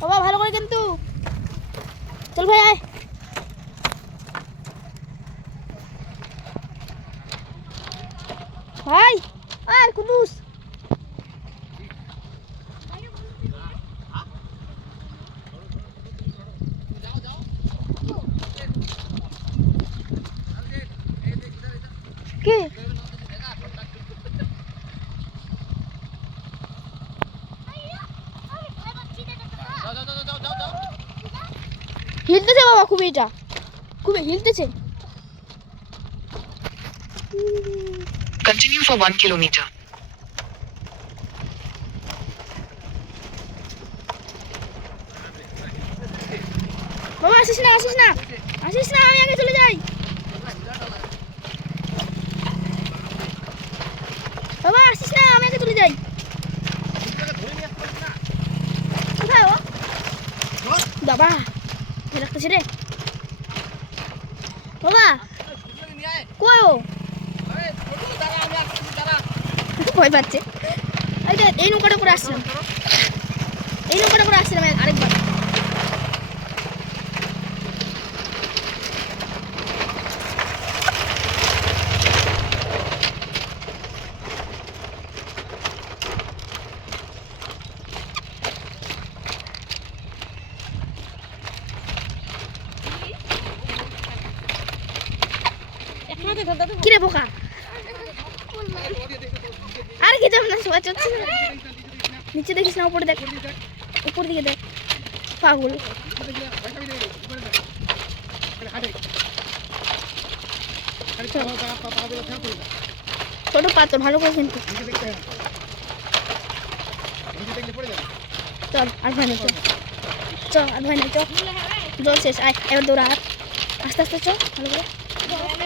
বাবা ভালো করে কিন্তু। চল ভাই আয়। ভাই আয় কুদুস কে? হিলতেছে বাবা এটা খুবই হিলতেছে। কন্টিনিউ for 1 কিলোমিটার বাবা আসিস না আসিস না। আসিস না আমি আগে চলে যাই। বাবা আসিস না আমি আগে চলে যাই। বাবা ভয় লাগতেছে রে। বাবা কই ও? ভয় পাচ্ছে এই নৌকাটা করে আসছিলাম এই নৌকাটা করে আসছিলাম আরেকবার কিরে বোকা? আর কি যাম না চলছে নিচে দেখিস না, উপরে দেখ। উপর দিকে দেখ। পাগল। ছোট পাথর, ভালো করে কিন্তু। চল, আর ভাই চল। চল, আর ভাই না চল। জল শেষ, আয়, এবার দৌড়া আস্তে আস্তে চল, ভালো করে।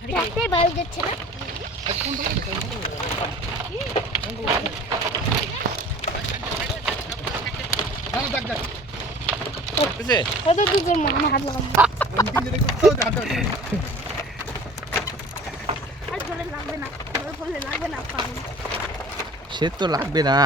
হাতে যাচ্ছে না? কত মনে লাগাবো আর জলে লাগবে না জলে পড়লে লাগবে না পানি সে তো লাগবে না।